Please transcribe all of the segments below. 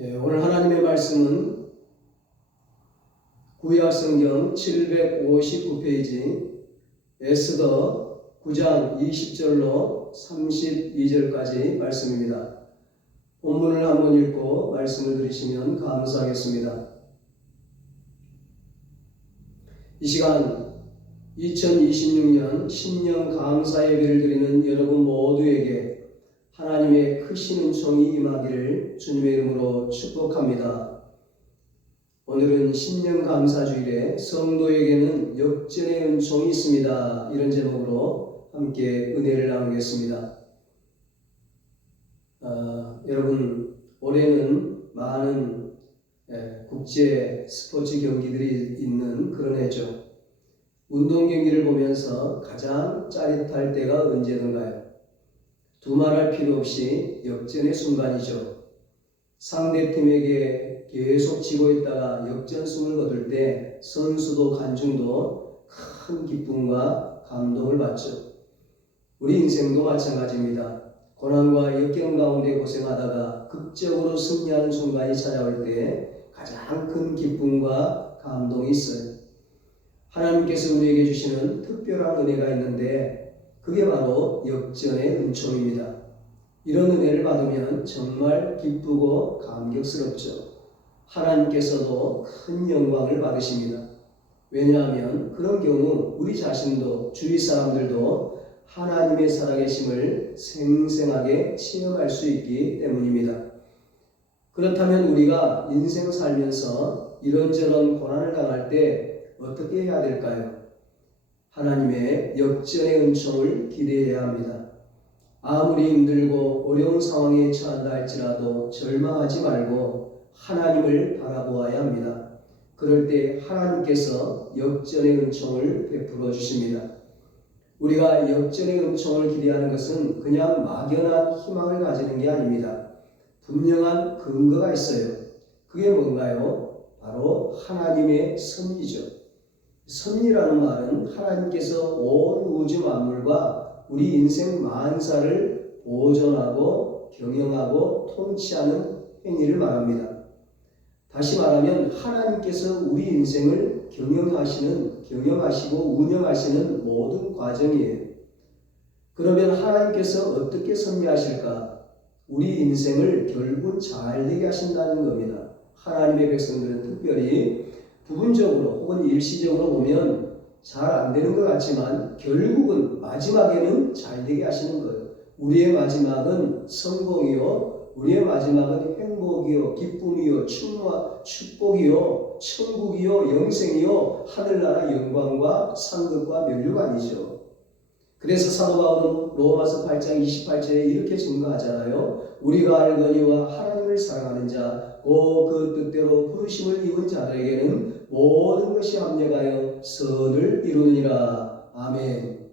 오늘 하나님의 말씀은 구약성경 759페이지 에스더 9장 20절로 32절까지 말씀입니다. 본문을 한번 읽고 말씀을 들으시면 감사하겠습니다. 이 시간 2026년 신년 감사 예배를 드리는 여러분 모두에게 하나님의 크신 은총이 임하기를 주님의 이름으로 축복합니다. 오늘은 신년 감사주일에 성도에게는 역전의 은총이 있습니다. 이런 제목으로 함께 은혜를 나누겠습니다. 여러분, 올해는 많은 국제 스포츠 경기들이 있는 그런 해죠. 운동 경기를 보면서 가장 짜릿할 때가 언제든가요? 두말할 필요 없이 역전의 순간이죠. 상대팀에게 계속 지고 있다가 역전승을 거둘 때 선수도 관중도 큰 기쁨과 감동을 받죠. 우리 인생도 마찬가지입니다. 고난과 역경 가운데 고생하다가 극적으로 승리하는 순간이 찾아올 때 가장 큰 기쁨과 감동이 있어요. 하나님께서 우리에게 주시는 특별한 은혜가 있는데 그게 바로 역전의 은총입니다. 이런 은혜를 받으면 정말 기쁘고 감격스럽죠. 하나님께서도 큰 영광을 받으십니다. 왜냐하면 그런 경우 우리 자신도 주위 사람들도 하나님의 살아계심을 생생하게 체험할 수 있기 때문입니다. 그렇다면 우리가 인생 살면서 이런저런 고난을 당할 때 어떻게 해야 될까요? 하나님의 역전의 은총을 기대해야 합니다. 아무리 힘들고 어려운 상황에 처한다 할지라도 절망하지 말고 하나님을 바라보아야 합니다. 그럴 때 하나님께서 역전의 은총을 베풀어 주십니다. 우리가 역전의 은총을 기대하는 것은 그냥 막연한 희망을 가지는 게 아닙니다. 분명한 근거가 있어요. 그게 뭔가요? 바로 하나님의 섭리죠. 섭리라는 말은 하나님께서 온 우주 만물과 우리 인생 만사를 보존하고 경영하고 통치하는 행위를 말합니다. 다시 말하면 하나님께서 우리 인생을 경영하시고 운영하시는 모든 과정이에요. 그러면 하나님께서 어떻게 섭리하실까? 우리 인생을 결국 잘되게 하신다는 겁니다. 하나님의 백성들은 특별히 부분적으로 혹은 일시적으로 보면 잘 안 되는 것 같지만 결국은 마지막에는 잘 되게 하시는 거예요. 우리의 마지막은 성공이요, 우리의 마지막은 행복이요, 기쁨이요, 축복이요, 천국이요, 영생이요, 하늘나라 영광과 상급과 면류관이죠. 그래서 사도 바울은 로마서 8장 28절에 이렇게 증거하잖아요. 우리가 알거니와 하나님을 사랑하는 자 곧 그 뜻대로 부르심을 입은 자들에게는 모든 것이 합력하여 선을 이루느니라. 아멘.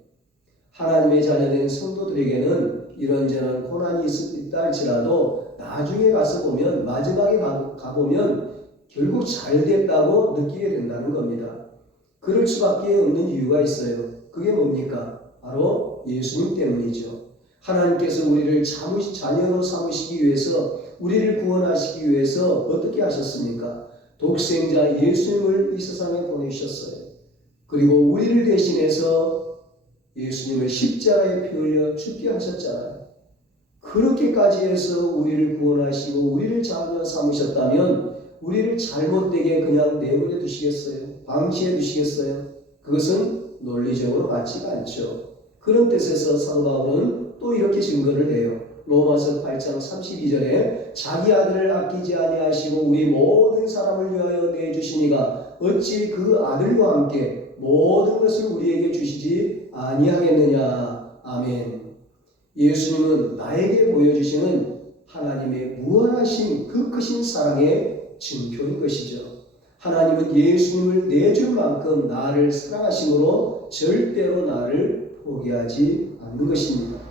하나님의 자녀된 성도들에게는 이런저런 고난이 있다 할지라도 나중에 가서 보면 마지막에 가보면 결국 잘 됐다고 느끼게 된다는 겁니다. 그럴 수밖에 없는 이유가 있어요. 그게 뭡니까? 바로 예수님 때문이죠. 하나님께서 우리를 자녀로 삼으시기 위해서 우리를 구원하시기 위해서 어떻게 하셨습니까? 독생자 예수님을 이 세상에 보내주셨어요. 그리고 우리를 대신해서 예수님을 십자가에 피 흘려 죽게 하셨잖아요. 그렇게까지 해서 우리를 구원하시고 우리를 자녀 삼으셨다면 우리를 잘못되게 그냥 내버려 두시겠어요? 방치해 두시겠어요? 그것은 논리적으로 맞지가 않죠. 그런 뜻에서 사도 바울은 또 이렇게 증거를 해요. 로마서 8장 32절에 자기 아들을 아끼지 아니하시고 우리 모든 사람을 위하여 내주시니가 어찌 그 아들과 함께 모든 것을 우리에게 주시지 아니하겠느냐. 아멘. 예수님은 나에게 보여주시는 하나님의 무한하신 그 크신 사랑의 증표인 것이죠. 하나님은 예수님을 내줄 만큼 나를 사랑하심으로 절대로 나를 포기하지 않는 것입니다.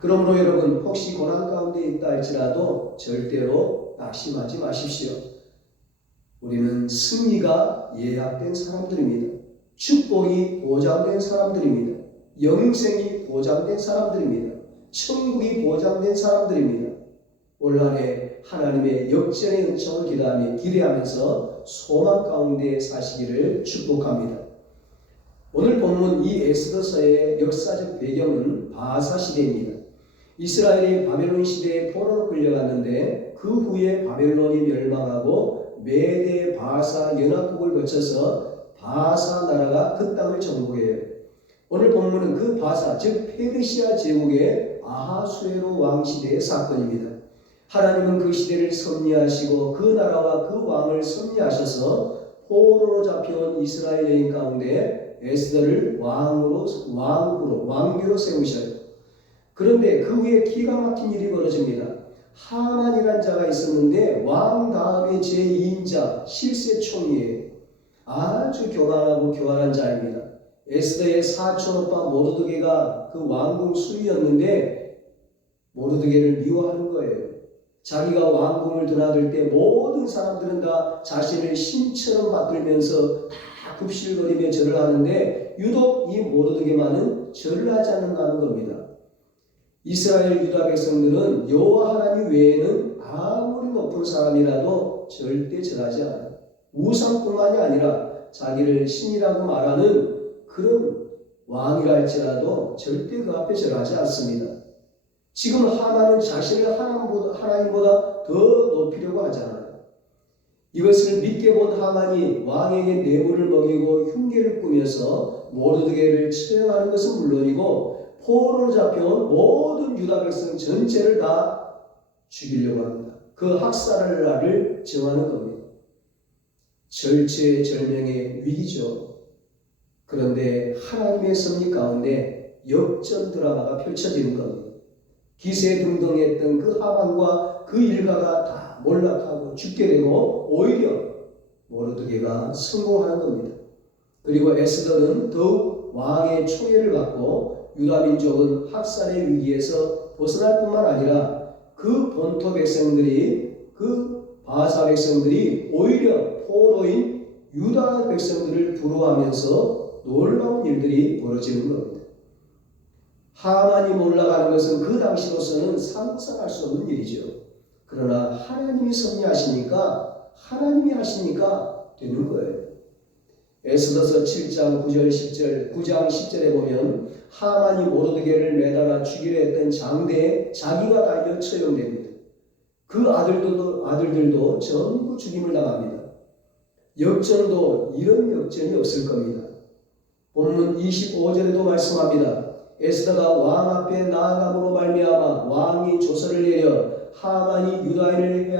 그러므로 여러분 혹시 고난 가운데 있다 할지라도 절대로 낙심하지 마십시오. 우리는 승리가 예약된 사람들입니다. 축복이 보장된 사람들입니다. 영생이 보장된 사람들입니다. 천국이 보장된 사람들입니다. 올 한해 하나님의 역전의 은총을 기대하면서 소망 가운데 사시기를 축복합니다. 오늘 본문 이 에스더서의 역사적 배경은 바사 시대입니다. 이스라엘이 바벨론 시대에 포로로 끌려갔는데 그 후에 바벨론이 멸망하고 메대 바사 연합국을 거쳐서 바사 나라가 그 땅을 정복해요. 오늘 본문은 그 바사 즉 페르시아 제국의 아하수에로 왕 시대의 사건입니다. 하나님은 그 시대를 섭리하시고 그 나라와 그 왕을 섭리하셔서 포로로 잡혀온 이스라엘 여인 가운데 에스더를 왕비로 세우셔요. 그런데 그 후에 기가 막힌 일이 벌어집니다. 하만이라는 자가 있었는데 왕 다음에 제2인자 실세총리예요. 아주 교만하고 교활한 자입니다. 에스더의 사촌오빠 모르드게가 그 왕궁 수위였는데 모르드게를 미워하는 거예요. 자기가 왕궁을 드나들 때 모든 사람들은 다 자신을 신처럼 받들면서 다 굽실거리며 절을 하는데 유독 이 모르드게만은 절을 하지 않는다는 겁니다. 이스라엘 유다 백성들은 여호와 하나님 외에는 아무리 높은 사람이라도 절대 절하지 않아요. 우상뿐만이 아니라 자기를 신이라고 말하는 그런 왕이랄지라도 절대 그 앞에 절하지 않습니다. 지금 하만은 자신을 하나님보다 더 높이려고 하잖아요. 이것을 믿게 본 하만이 왕에게 뇌물을 먹이고 흉계를 꾸며서 모르드게를 처형하는 것은 물론이고 포로로 잡혀온 모든 유다 백성 전체를 다 죽이려고 합니다. 그 학살을 정하는 겁니다. 절체절명의 위기죠. 그런데 하나님의 섭리 가운데 역전 드라마가 펼쳐지는 겁니다. 기세등등했던 그 하만과 그 일가가 다 몰락하고 죽게 되고 오히려 모르드게가 성공하는 겁니다. 그리고 에스더는 더욱 왕의 총애를 받고 유다 민족은 학살의 위기에서 벗어날 뿐만 아니라 그 본토 백성들이 그 바사 백성들이 오히려 포로인 유다 백성들을 부러워하면서 놀라운 일들이 벌어지는 겁니다. 하만이 몰락하는 것은 그 당시로서는 상상할 수 없는 일이죠. 그러나 하나님이 섭리하시니까 하나님이 하시니까 되는 거예요. 에스더서 7장 9절 10절 9장 10절에 보면 하만이 모르드게를 매달아 죽이려 했던 장대에 자기가 달려 처형됩니다. 그 아들들도 전부 죽임을 당합니다. 역전도 이런 역전이 없을 겁니다. 본문 25절에도 말씀합니다. 에스더가 왕 앞에 나아감으로 말미암아 왕이 조서를 내려 하만이 유다인을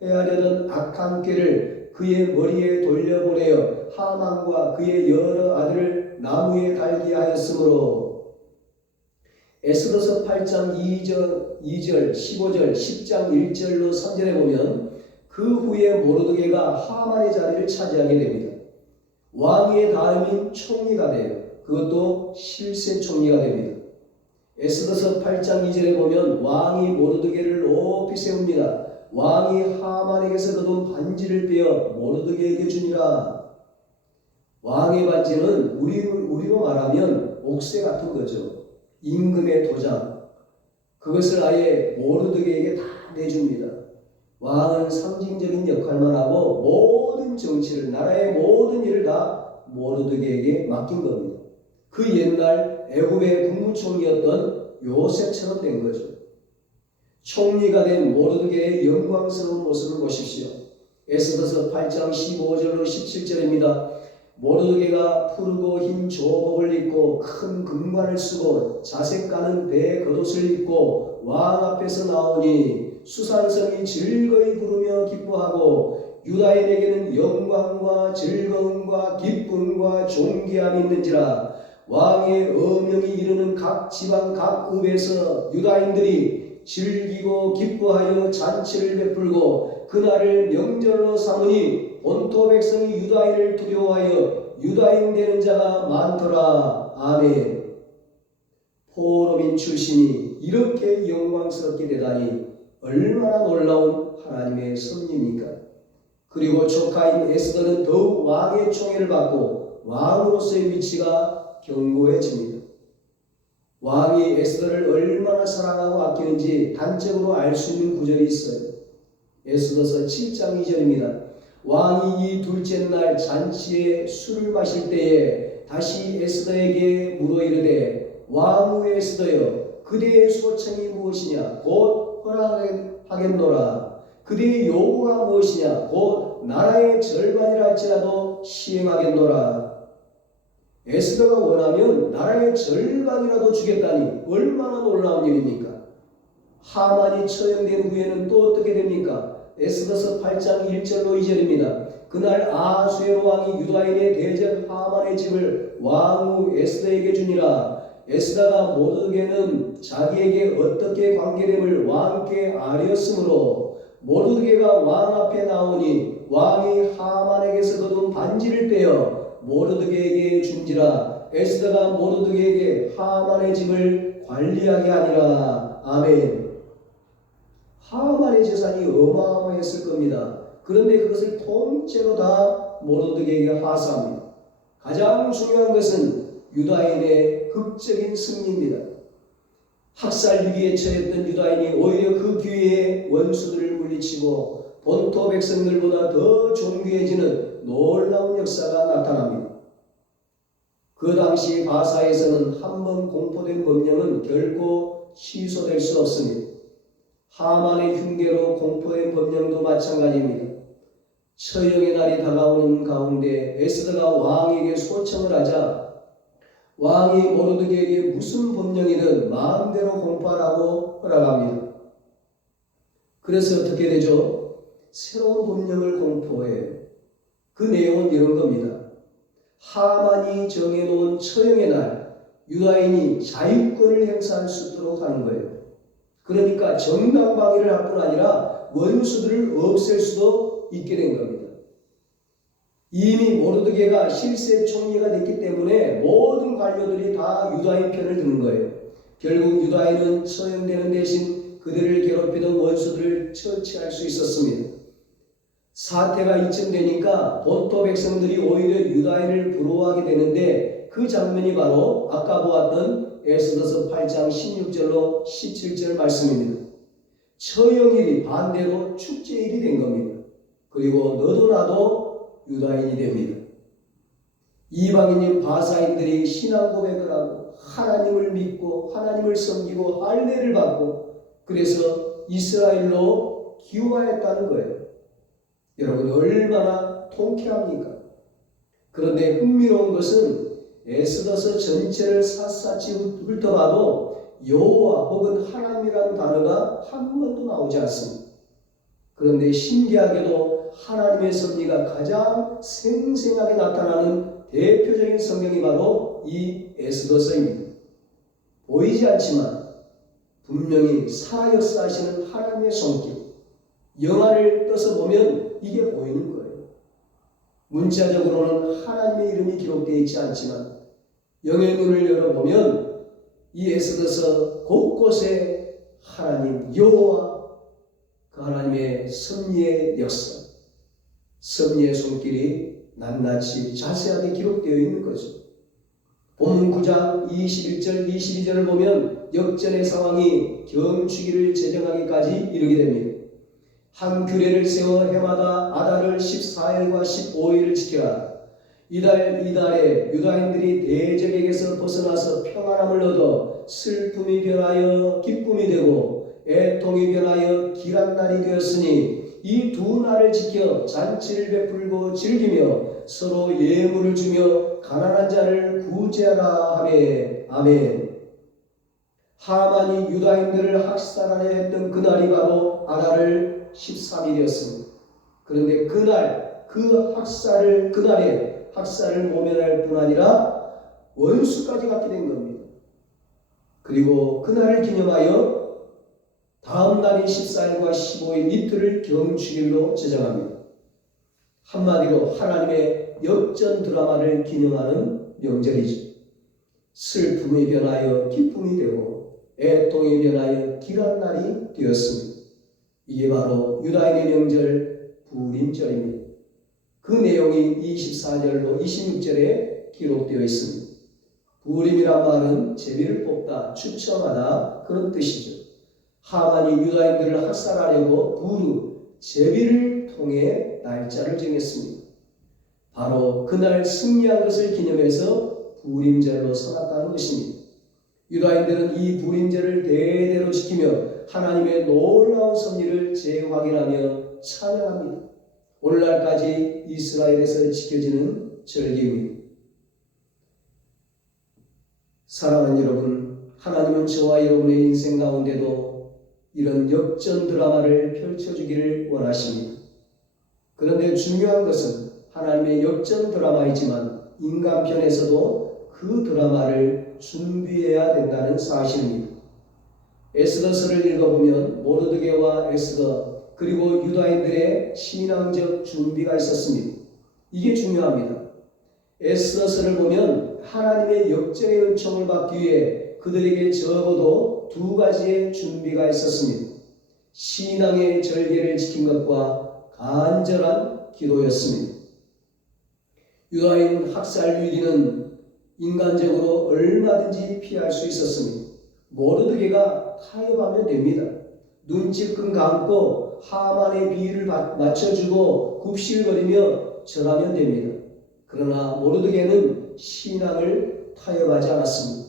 해하려던 악한 꾀를 그의 머리에 돌려보내어 하만과 그의 여러 아들을 나무에 달게 하였으므로 에스더서 8장 2절 15절 10장 1절로 3절에 보면 그 후에 모르드게가 하만의 자리를 차지하게 됩니다. 왕의 다음인 총리가 돼요. 그것도 실세 총리가 됩니다. 에스더서 8장 2절에 보면 왕이 모르드게를 높이 세웁니다. 왕이 하만에게서 거둔 반지를 빼어 모르드게에게 주니라. 왕의 반지는 우리로 말하면 옥새 같은 거죠. 임금의 도장. 그것을 아예 모르드게에게 다 내줍니다. 왕은 상징적인 역할만 하고 모든 정치를, 나라의 모든 일을 다 모르드게에게 맡긴 겁니다. 그 옛날 애굽의 국무총리였던 요셉처럼 된 거죠. 총리가 된 모르드게의 영광스러운 모습을 보십시오. 에스더서 8장 15절로 17절입니다. 모르드게가 푸르고 흰 조복을 입고 큰 금관을 쓰고 자색 가는 배 겉옷을 입고 왕 앞에서 나오니 수산성이 즐거이 부르며 기뻐하고 유다인에게는 영광과 즐거움과 기쁨과 존귀함이 있는지라. 왕의 어명이 이르는 각 지방 각 읍에서 유다인들이 즐기고 기뻐하여 잔치를 베풀고 그날을 명절로 삼으니 본토 백성이 유다인을 두려워하여 유다인 되는 자가 많더라. 아멘. 포로민 출신이 이렇게 영광스럽게 되다니 얼마나 놀라운 하나님의 섭리입니까? 그리고 조카인 에스더는 더욱 왕의 총애를 받고 왕으로서의 위치가 견고해집니다. 왕이 에스더를 얼마나 사랑하고 아끼는지 단적으로 알 수 있는 구절이 있어요. 에스더서 7장 2절입니다. 왕이 이 둘째 날 잔치에 술을 마실 때에 다시 에스더에게 물어 이르되 왕후 에스더여 그대의 소청이 무엇이냐 곧 허락하겠노라. 그대의 요구가 무엇이냐 곧 나라의 절반이라 할지라도 시행하겠노라. 에스더가 원하면 나라의 절반이라도 주겠다니 얼마나 놀라운 일입니까? 하만이 처형된 후에는 또 어떻게 됩니까? 에스더서 8장 1절로 2절입니다. 그날 아수에로 왕이 유다인의 대적 하만의 집을 왕후 에스더에게 주니라. 에스더가 모르드게는 자기에게 어떻게 관계됨을 왕께 아뢰었으므로 모르드게가 왕 앞에 나오니 왕이 하만에게서 거둔 반지를 떼어 모르드게에게 준지라. 에스더가 모르드게에게 하만의 집을 관리하게 하니라. 아멘. 하만의 재산이 어마어마했을 겁니다. 그런데 그것을 통째로 다 모르드게에게 하사합니다. 가장 중요한 것은 유다인의 극적인 승리입니다. 학살 위기에 처했던 유다인이 오히려 그 기회에 원수들을 물리치고 본토 백성들보다 더 존귀해지는 놀라운 역사가 나타납니다. 그 당시 바사에서는 한 번 공포된 법령은 결코 취소될 수 없습니다. 하만의 흉계로 공포된 법령도 마찬가지입니다. 처형의 날이 다가오는 가운데 에스더가 왕에게 소청을 하자 왕이 모르드게에게 무슨 법령이든 마음대로 공포하라고 허락합니다. 그래서 어떻게 되죠? 새로운 법령을 공포해요. 그 내용은 이런 겁니다. 하만이 정해놓은 처형의 날 유다인이 자유권을 행사할 수 있도록 하는 거예요. 그러니까 정당방위를 할 뿐 아니라 원수들을 없앨 수도 있게 된 겁니다. 이미 모르드게가 실세 총리가 됐기 때문에 모든 관료들이 다 유다인 편을 드는 거예요. 결국 유다인은 처형되는 대신 그들을 괴롭히던 원수들을 처치할 수 있었습니다. 사태가 이쯤 되니까 본토 백성들이 오히려 유다인을 부러워하게 되는데 그 장면이 바로 아까 보았던 에스더서 8장 16절로 17절 말씀입니다. 처형일이 반대로 축제일이 된 겁니다. 그리고 너도 나도 유다인이 됩니다. 이방인인 바사인들이 신앙 고백을 하고 하나님을 믿고 하나님을 섬기고 할례를 받고 그래서 이스라엘로 기워했다는 거예요. 여러분 얼마나 통쾌합니까? 그런데 흥미로운 것은 에스더서 전체를 샅샅이 훑어봐도 여호와 혹은 하나님이라는 단어가 한 번도 나오지 않습니다. 그런데 신기하게도 하나님의 섭리가 가장 생생하게 나타나는 대표적인 성경이 바로 이 에스더서입니다. 보이지 않지만 분명히 살아 역사하시는 하나님의 손길, 영화를 떠서 보면 이게 보이는 거예요. 문자적으로는 하나님의 이름이 기록되어 있지 않지만 영의 눈을 열어보면 이 에스더서 곳곳에 하나님 여호와 그 하나님의 섭리의 역사, 섭리의 손길이 낱낱이 자세하게 기록되어 있는 거죠. 본문 9장 21절 22절을 보면 역전의 상황이 경축일을 제정하기까지 이르게 됩니다. 한 규례를 세워 해마다 아달을 14일과 15일을 지켜라. 이달에 유다인들이 대적에게서 벗어나서 평안함을 얻어 슬픔이 변하여 기쁨이 되고 애통이 변하여 길한 날이 되었으니 이 두 날을 지켜 잔치를 베풀고 즐기며 서로 예물을 주며 가난한 자를 구제하라 하매 아멘. 하만이 유다인들을 학살하려 했던 그날이 바로 아달을 13일이었습니다. 그런데 그날 그날에 학살을 모면할 뿐 아니라 원수까지 갖게 된 겁니다. 그리고 그날을 기념하여 다음 날인 14일과 15일 이틀을 경축일로 제정합니다. 한마디로 하나님의 역전 드라마를 기념하는 명절이죠. 슬픔이 변하여 기쁨이 되고 애통이 변하여 길한 날이 되었습니다. 이게 바로 유다인의 명절 부림절입니다. 그 내용이 24절로 26절에 기록되어 있습니다. 부림이란 말은 제비를 뽑다, 추첨하다 그런 뜻이죠. 하만이 유다인들을 학살하려고 부르, 제비를 통해 날짜를 정했습니다. 바로 그날 승리한 것을 기념해서 부림절로 삼았다는 것입니다. 유다인들은 이 부림절을 대대로 지키며 하나님의 놀라운 섭리를 재확인하며 찬양합니다. 오늘날까지 이스라엘에서 지켜지는 절기입니다. 사랑하는 여러분, 하나님은 저와 여러분의 인생 가운데도 이런 역전 드라마를 펼쳐주기를 원하십니다. 그런데 중요한 것은 하나님의 역전 드라마이지만 인간 편에서도 그 드라마를 준비해야 된다는 사실입니다. 에스더서를 읽어보면 모르드게와 에스더 그리고 유다인들의 신앙적 준비가 있었습니다. 이게 중요합니다. 에스더서를 보면 하나님의 역전의 은총을 받기 위해 그들에게 적어도 두 가지의 준비가 있었습니다. 신앙의 절개를 지킨 것과 간절한 기도였습니다. 유다인 학살 위기는 인간적으로 얼마든지 피할 수 있었습니다. 모르드게가 타협하면 됩니다. 눈찔끔 감고 하만의 비위를 맞춰주고 굽실거리며 절하면 됩니다. 그러나 모르드게는 신앙을 타협하지 않았습니다.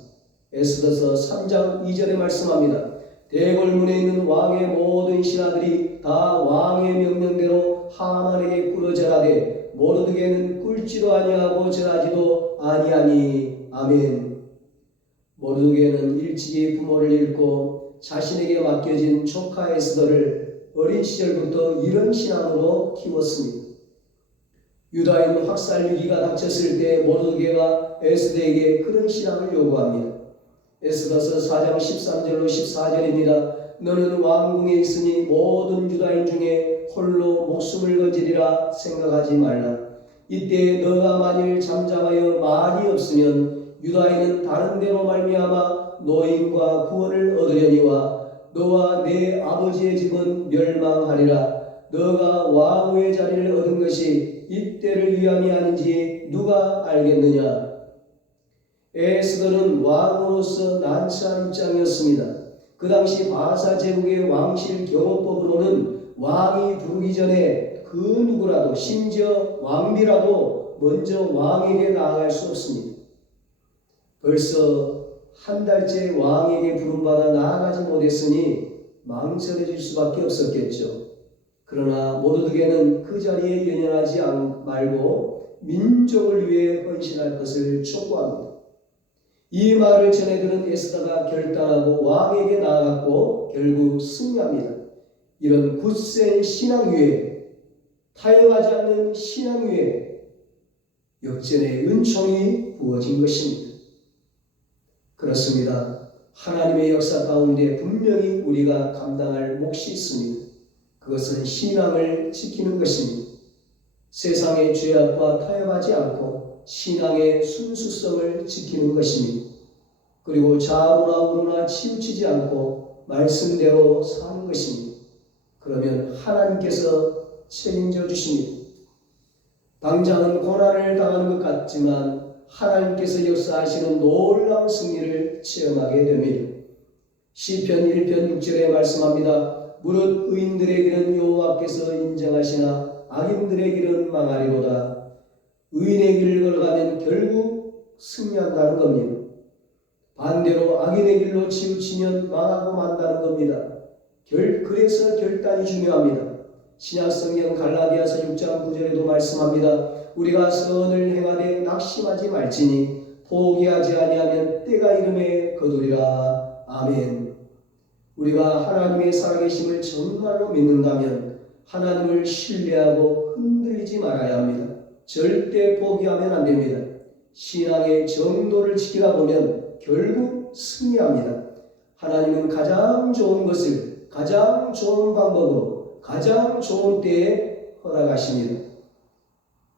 에스더서 3장 2절에 말씀합니다. 대궐문에 있는 왕의 모든 신하들이 다 왕의 명령대로 하만에게 꿇어 절하되 모르드게는 꿇지도 아니하고 절하지도 아니하니. 아멘. 모르드게는 일찍이 부모를 잃고 자신에게 맡겨진 조카 에스더를 어린 시절부터 이런 신앙으로 키웠습니다. 유다인 학살 위기가 닥쳤을 때 모르드게가 에스더에게 그런 신앙을 요구합니다. 에스더서 4장 13절로 14절입니다. 너는 왕궁에 있으니 모든 유다인 중에 홀로 목숨을 건지리라 생각하지 말라. 이때 너가 만일 잠잠하여 말이 없으면 유다인은 다른 데로 말미암아 노임과 구원을 얻으려니와 너와 내 아버지의 집은 멸망하리라. 너가 왕후의 자리를 얻은 것이 이때를 위함이 아닌지 누가 알겠느냐. 에스더는 왕으로서 난처한 입장이었습니다. 그 당시 바사 제국의 왕실 경호법으로는 왕이 부르기 전에 그 누구라도 심지어 왕비라도 먼저 왕에게 나아갈 수 없습니다. 벌써 한 달째 왕에게 부름받아 나아가지 못했으니 망설여질 수밖에 없었겠죠. 그러나 모르드게는 그 자리에 연연하지 말고 민족을 위해 헌신할 것을 촉구합니다. 이 말을 전해들은 에스더가 결단하고 왕에게 나아갔고 결국 승리합니다. 이런 굳센 신앙 위에, 타협하지 않는 신앙 위에 역전의 은총이 부어진 것입니다. 그렇습니다. 하나님의 역사 가운데 분명히 우리가 감당할 몫이 있습니다. 그것은 신앙을 지키는 것입니다. 세상의 죄악과 타협하지 않고 신앙의 순수성을 지키는 것입니다. 그리고 좌우나 우로나 치우치지 않고 말씀대로 사는 것입니다. 그러면 하나님께서 책임져 주십니다. 당장은 고난을 당하는 것 같지만 하나님께서 역사하시는 놀라운 승리를 체험하게 됩니다. 시편 1편 6절에 말씀합니다. 무릇 의인들의 길은 여호와께서 인정하시나 악인들의 길은 망하리로다. 의인의 길을 걸어가면 결국 승리한다는 겁니다. 반대로 악인의 길로 치우치면 망하고 만다는 겁니다. 그래서 결단이 중요합니다. 신약성경 갈라디아서 6장 9절에도 말씀합니다. 우리가 선을 행하되 낙심하지 말지니 포기하지 아니하면 때가 이름에 거두리라. 아멘. 우리가 하나님의 살아계심을 정말로 믿는다면 하나님을 신뢰하고 흔들리지 말아야 합니다. 절대 포기하면 안 됩니다. 신앙의 정도를 지키다 보면 결국 승리합니다. 하나님은 가장 좋은 것을 가장 좋은 방법으로 가장 좋은 때에 허락하십니다.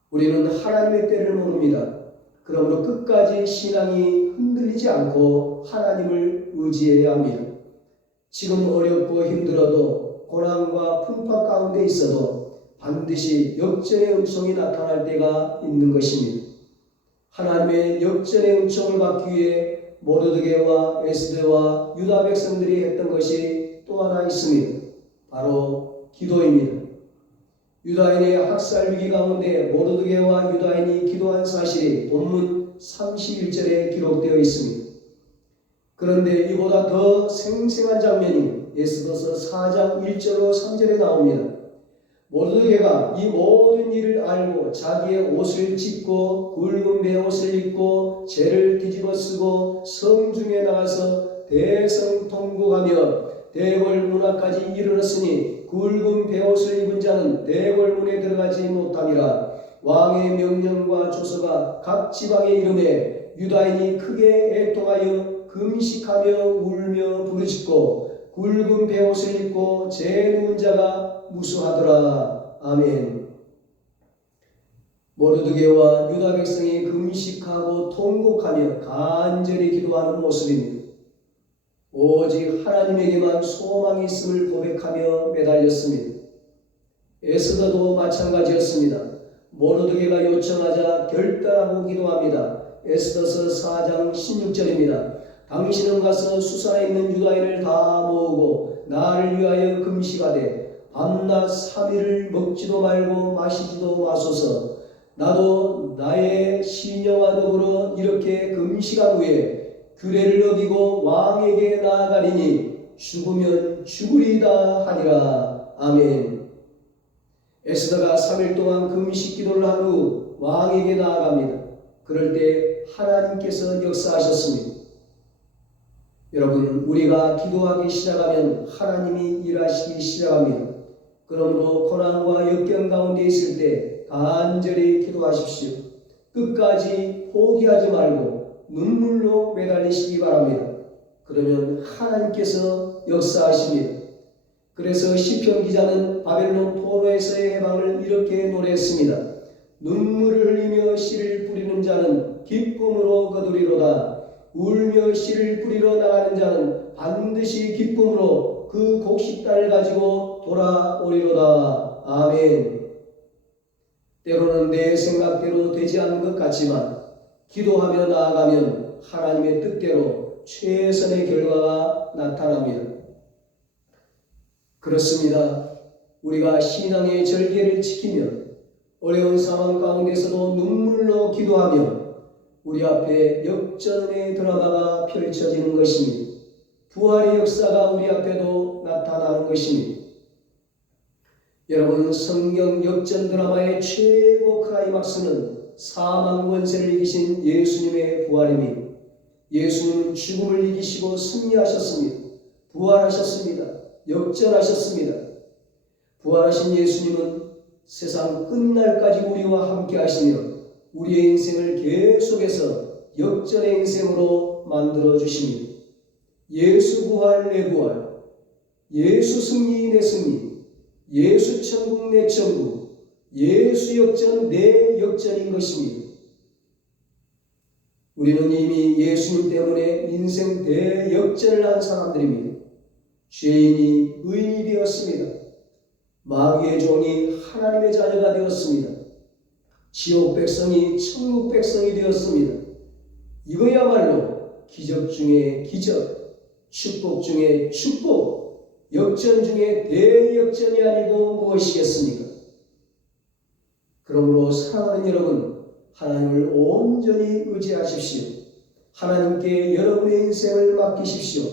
우리는 하나님의 때를 모릅니다. 그러므로 끝까지 신앙이 흔들리지 않고 하나님을 의지해야 합니다. 지금 어렵고 힘들어도 고난과 풍파 가운데 있어도 반드시 역전의 은총이 나타날 때가 있는 것입니다. 하나님의 역전의 은총을 받기 위해 모르드게와 에스더와 유다 백성들이 했던 것이 또 하나 있습니다. 바로 기도입니다. 유다인의 학살 위기 가운데 모르드게와 유다인이 기도한 사실이 본문 31절에 기록되어 있습니다. 그런데 이보다 더 생생한 장면이 에스더서 4장 1절로 3절에 나옵니다. 모르드게가 이 모든 일을 알고 자기의 옷을 찢고 굵은 베옷을 입고 재를 뒤집어 쓰고 성중에 나가서 대성통곡하며 대궐문 앞까지 이르렀으니 굵은 베옷을 입은 자는 대궐문에 들어가지 못함이라. 왕의 명령과 조서가 각 지방에 이르매 유다인이 크게 애통하여 금식하며 울며 부르짖고 굵은 베옷을 입고 재 누운 자가 무수하더라. 아멘. 모르드게와 유다 백성이 금식하고 통곡하며 간절히 기도하는 모습입니다. 오직 하나님에게만 소망이 있음을 고백하며 매달렸습니다. 에스더도 마찬가지였습니다. 모르드게가 요청하자 결단하고 기도합니다. 에스더서 4장 16절입니다. 당신은 가서 수산에 있는 유다인을 다 모으고 나를 위하여 금식하되 밤낮 3일을 먹지도 말고 마시지도 마소서. 나도 나의 시녀와 더불어 이렇게 금식한 후에 규례를 어기고 왕에게 나아가리니 죽으면 죽으리다 하니라. 아멘. 에스더가 3일 동안 금식 기도를 한 후 왕에게 나아갑니다. 그럴 때 하나님께서 역사하셨습니다. 여러분, 우리가 기도하기 시작하면 하나님이 일하시기 시작합니다. 그러므로 고난과 역경 가운데 있을 때 간절히 기도하십시오. 끝까지 포기하지 말고 눈물로 매달리시기 바랍니다. 그러면 하나님께서 역사하십니다. 그래서 시편 기자는 바벨론 포로에서의 해방을 이렇게 노래했습니다. 눈물을 흘리며 씨를 뿌리는 자는 기쁨으로 거두리로다. 울며 씨를 뿌리러 나가는 자는 반드시 기쁨으로 그 곡식단을 가지고 돌아오리로다. 아멘. 때로는 내 생각대로 되지 않는 것 같지만 기도하며 나아가면 하나님의 뜻대로 최선의 결과가 나타납니다. 그렇습니다. 우리가 신앙의 절개를 지키며 어려운 상황 가운데서도 눈물로 기도하며 우리 앞에 역전의 드라마가 펼쳐지는 것입니다. 부활의 역사가 우리 앞에도 나타나는 것입니다. 여러분, 성경 역전 드라마의 최고 클라이막스는 사망 권세를 이기신 예수님의 부활입니다. 예수님은 죽음을 이기시고 승리하셨습니다. 부활하셨습니다. 역전하셨습니다. 부활하신 예수님은 세상 끝날까지 우리와 함께 하시며 우리의 인생을 계속해서 역전의 인생으로 만들어 주십니다. 예수 부활 내 부활, 예수 승리 내 승리, 예수 천국 내 천국, 예수 역전 내 역전인 것입니다. 우리는 이미 예수님 때문에 인생 대역전을 한 사람들입니다. 죄인이 의인이 되었습니다. 마귀의 종이 하나님의 자녀가 되었습니다. 지옥 백성이 천국 백성이 되었습니다. 이거야말로 기적 중에 기적, 축복 중에 축복, 역전 중에 대역전이 아니고 무엇이겠습니까? 그러므로 사랑하는 여러분, 하나님을 온전히 의지하십시오. 하나님께 여러분의 인생을 맡기십시오.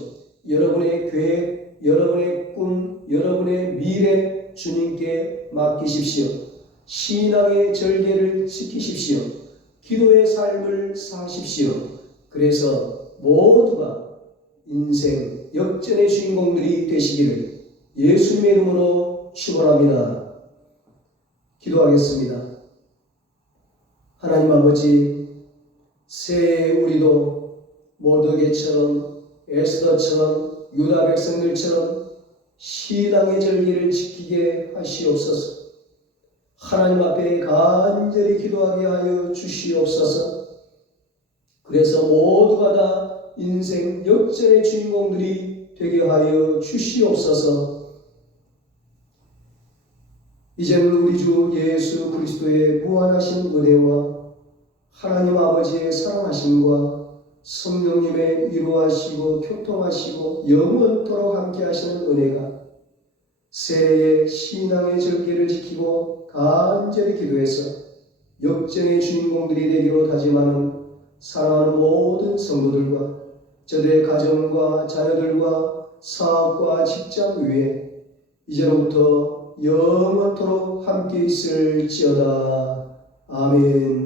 여러분의 계획, 여러분의 꿈, 여러분의 미래 주님께 맡기십시오. 신앙의 절개를 지키십시오. 기도의 삶을 사십시오. 그래서 모두가 인생 역전의 주인공들이 되시기를 예수님의 이름으로 축원합니다. 기도하겠습니다. 하나님 아버지, 새해 우리도 모르드게처럼 에스더처럼 유다 백성들처럼 신앙의 절기를 지키게 하시옵소서. 하나님 앞에 간절히 기도하게 하여 주시옵소서. 그래서 모두가 다 인생 역전의 주인공들이 되게 하여 주시옵소서. 이제는 우리 주 예수 그리스도의 무한하신 은혜와 하나님 아버지의 사랑하심과 성령님의 위로하시고 교통하시고 영원토록 함께 하시는 은혜가 새해의 신앙의 절기를 지키고 간절히 기도해서 역정의 주인공들이 되기로 다짐하는 사랑하는 모든 성도들과 저들의 가정과 자녀들과 사업과 직장 위에 이제로부터 영원토록 함께 있을지어다. 아멘.